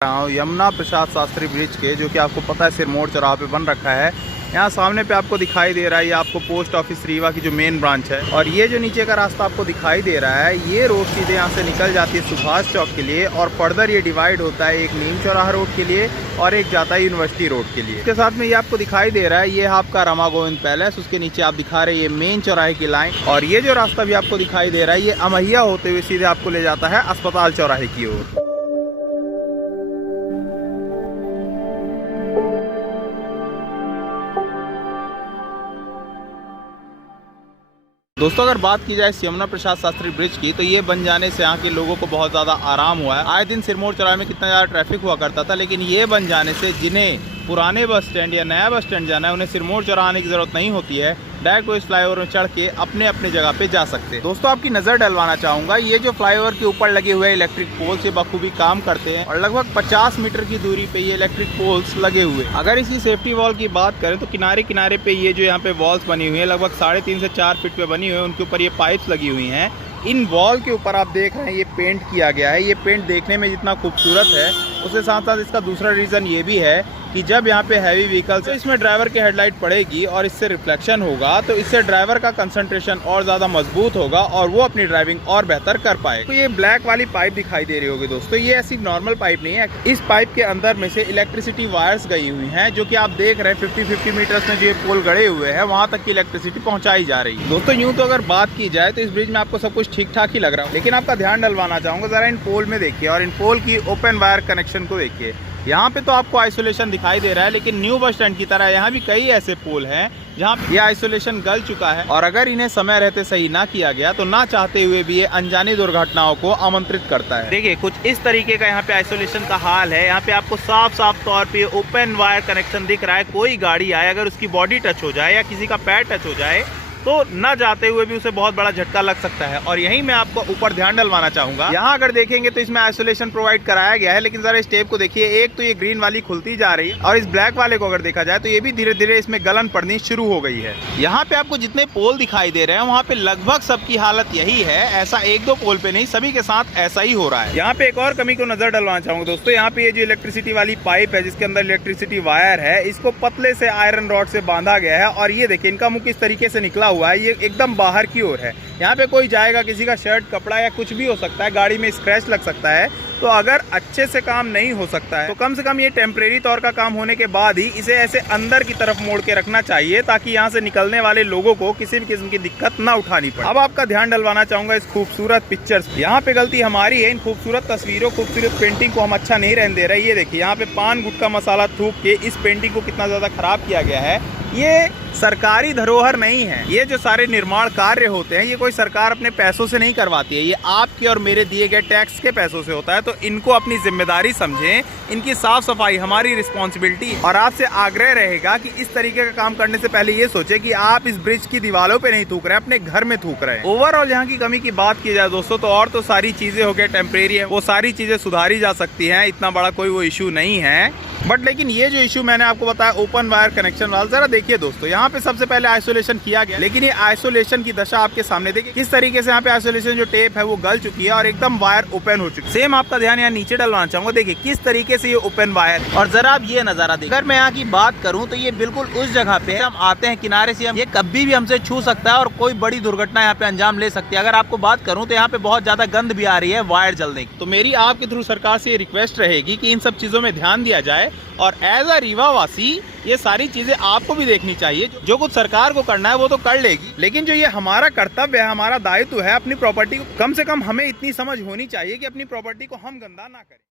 Yamuna Prasad Shastri bridge के, जो कि आपको पता है सिरमौर चौराहे पे बन रखा है। यहाँ सामने पे आपको दिखाई दे रहा है ये आपको पोस्ट ऑफिस रीवा की जो मेन ब्रांच है। और ये जो नीचे का रास्ता आपको दिखाई दे रहा है, ये रोड सीधे यहाँ से निकल जाती है सुभाष चौक के लिए, और फर्दर ये डिवाइड होता है एक नीम चौराहा रोड के लिए और एक जाता है यूनिवर्सिटी रोड के लिए। इसके साथ में ये आपको दिखाई दे रहा है ये आपका रमा गोविंद पैलेस, उसके नीचे आप दिखा रहे हैं ये मेन चौराहे की लाइन। और ये जो रास्ता भी आपको दिखाई दे रहा है ये अमैया होते हुए सीधे आपको ले जाता है अस्पताल चौराहे की ओर। दोस्तों अगर बात की जाए यमुना प्रसाद शास्त्री ब्रिज की, तो ये बन जाने से यहाँ के लोगों को बहुत ज़्यादा आराम हुआ है। आए दिन सिरमौर चौराहे में कितना ज़्यादा ट्रैफिक हुआ करता था, लेकिन ये बन जाने से जिन्हें पुराने बस स्टैंड या नया बस स्टैंड जाना है उन्हें सिरमौर चौराहा आने की ज़रूरत नहीं होती है। डायरेक्ट वो इस फ्लाईओवर में चढ़ के अपने अपने जगह पे जा सकते हैं। दोस्तों आपकी नज़र डलवाना चाहूँगा, ये जो फ्लाईओवर के ऊपर लगे हुए इलेक्ट्रिक पोल्स ये बखूबी काम करते हैं और लगभग 50 मीटर की दूरी पे ये इलेक्ट्रिक पोल्स लगे हुए हैं। अगर इसी सेफ्टी वॉल की बात करें तो किनारे किनारे पे ये जो यहाँ पे वॉल्स बनी हुई है लगभग 3.5 से 4 फीट पे बनी हुई है, उनके ऊपर ये पाइप्स लगी हुई हैं। इन वॉल के ऊपर आप देख रहे हैं ये पेंट किया गया है। ये पेंट देखने में जितना खूबसूरत है उसके साथ साथ इसका दूसरा रीज़न ये भी है कि जब यहाँ पे हैवी व्हीकल्स तो इसमें ड्राइवर की हेडलाइट पड़ेगी और इससे रिफ्लेक्शन होगा, तो इससे ड्राइवर का कंसंट्रेशन और ज़्यादा मजबूत होगा और वो अपनी ड्राइविंग और बेहतर कर पाएगा। तो ये ब्लैक वाली पाइप दिखाई दे रही होगी दोस्तों, ये ऐसी नॉर्मल पाइप नहीं है। इस पाइप के अंदर में से इलेक्ट्रिसिटी वायर्स गई हुई हैं, जो कि आप देख रहे हैं 50-50 मीटर्स में जो ये पोल गड़े हुए हैं वहाँ तक की इलेक्ट्रिसिटी पहुँचाई जा रही है। दोस्तों यूँ तो अगर बात की जाए तो इस ब्रिज में आपको सब कुछ ठीक ठाक ही लग रहा है, लेकिन आपका ध्यान डलवाना चाहूँगा ज़रा इन पोल में देखिए और इन पोल की ओपन वायर कनेक्शन को देखिए। यहाँ पे तो आपको आइसोलेशन दिखाई दे रहा है, लेकिन न्यू बस स्टैंड की तरह यहाँ भी कई ऐसे पोल हैं जहाँ पे ये आइसोलेशन गल चुका है और अगर इन्हें समय रहते सही ना किया गया तो ना चाहते हुए भी ये अनजानी दुर्घटनाओं को आमंत्रित करता है। देखिए कुछ इस तरीके का यहाँ पे आइसोलेशन का हाल है। यहाँ पे आपको साफ साफ तौर पे ओपन वायर कनेक्शन दिख रहा है। कोई गाड़ी आए अगर उसकी बॉडी टच हो जाए या किसी का पैर टच हो जाए तो न जाते हुए भी उसे बहुत बड़ा झटका लग सकता है। और यहीं मैं आपको ऊपर ध्यान डलवाना चाहूंगा, यहाँ अगर देखेंगे तो इसमें आइसोलेशन प्रोवाइड कराया गया है, लेकिन जरा इस टेप को देखिए, एक तो ये ग्रीन वाली खुलती जा रही है और इस ब्लैक वाले को अगर देखा जाए तो ये भी धीरे धीरे इसमें गलन पड़नी शुरू हो गई है। यहाँ पे आपको जितने पोल दिखाई दे रहे हैं वहाँ पे लगभग सबकी हालत यही है। ऐसा एक दो पोल पे नहीं, सभी के साथ ऐसा ही हो रहा है। यहाँ पे एक और कमी को नजर डलवाना चाहूंगा दोस्तों, यहाँ पे ये जो इलेक्ट्रिसिटी वाली पाइप है जिसके अंदर इलेक्ट्रिसिटी वायर है, इसको पतले से आयरन रॉड से बांधा गया है और ये देखिए इनका मुंह किस तरीके से निकला हुआ है, ये एकदम बाहर की ओर है। यहाँ पे कोई जाएगा, किसी का शर्ट कपड़ा या कुछ भी हो सकता है, गाड़ी में स्क्रैच लग सकता है। तो अगर अच्छे से काम नहीं हो सकता है तो कम से कम ये टेम्परेरी तौर का काम होने के बाद ही इसे ऐसे अंदर की तरफ मोड़ के रखना चाहिए, ताकि यहाँ से निकलने वाले लोगों को किसी भी किस्म की दिक्कत ना उठानी पड़े। अब आपका ध्यान डलवाना चाहूंगा इस खूबसूरत पिक्चर्स। यहाँ पे गलती हमारी है, इन खूबसूरत तस्वीरों खूबसूरत पेंटिंग को हम अच्छा नहीं रहने दे रहे। ये देखिए यहाँ पे पान गुटखा मसाला थूक के इस पेंटिंग को कितना ज्यादा खराब किया गया है। ये सरकारी धरोहर नहीं है। ये जो सारे निर्माण कार्य होते हैं ये कोई सरकार अपने पैसों से नहीं करवाती है, ये आपके और मेरे दिए गए टैक्स के पैसों से होता है। तो इनको अपनी जिम्मेदारी समझें, इनकी साफ सफाई हमारी रिस्पॉन्सिबिलिटी। और आपसे आग्रह रहेगा कि इस तरीके का काम करने से पहले ये सोचे कि आप इस ब्रिज की दीवारों पे नहीं थूक रहे हैं, अपने घर में थूक रहे हैं। ओवरऑल यहाँ की कमी की बात की जाए दोस्तों तो और तो सारी चीजें हो गए टेम्परेरी है, वो सारी चीजें सुधारी जा सकती हैं, इतना बड़ा कोई वो इशू नहीं है। बट लेकिन ये जो इशू मैंने आपको बताया ओपन वायर कनेक्शन वाला, जरा देखिए दोस्तों, यहाँ पे सबसे पहले आइसोलेशन किया गया, लेकिन ये आइसोलेशन की दशा आपके सामने देखिए किस तरीके से यहाँ पे आइसोलेशन जो टेप है वो गल चुकी है और एकदम वायर ओपन हो चुकी है। सेम आपका ध्यान यहाँ नीचे डलवाना चाहूंगा, देखिए किस तरीके से ये ओपन वायर। और जरा आप ये नजारा देखिए, अगर मैं यहाँ की बात करूँ तो ये बिल्कुल उस जगह पे हम आते हैं किनारे से, हम ये कभी भी हमसे छू सकता है और कोई बड़ी दुर्घटना यहाँ पे अंजाम ले सकती है। अगर आपको बात करूँ तो यहाँ पे बहुत ज्यादा गंद भी आ रही है वायर जलने की। तो मेरी आपके थ्रू सरकार से ये रिक्वेस्ट रहेगी कि इन सब चीजों में ध्यान दिया जाए और एज अ रीवा वासी ये सारी चीजें आपको भी देखनी चाहिए। जो कुछ सरकार को करना है वो तो कर लेगी, लेकिन जो ये हमारा कर्तव्य है, हमारा दायित्व है, अपनी प्रॉपर्टी को कम से कम हमें इतनी समझ होनी चाहिए कि अपनी प्रॉपर्टी को हम गंदा ना करें।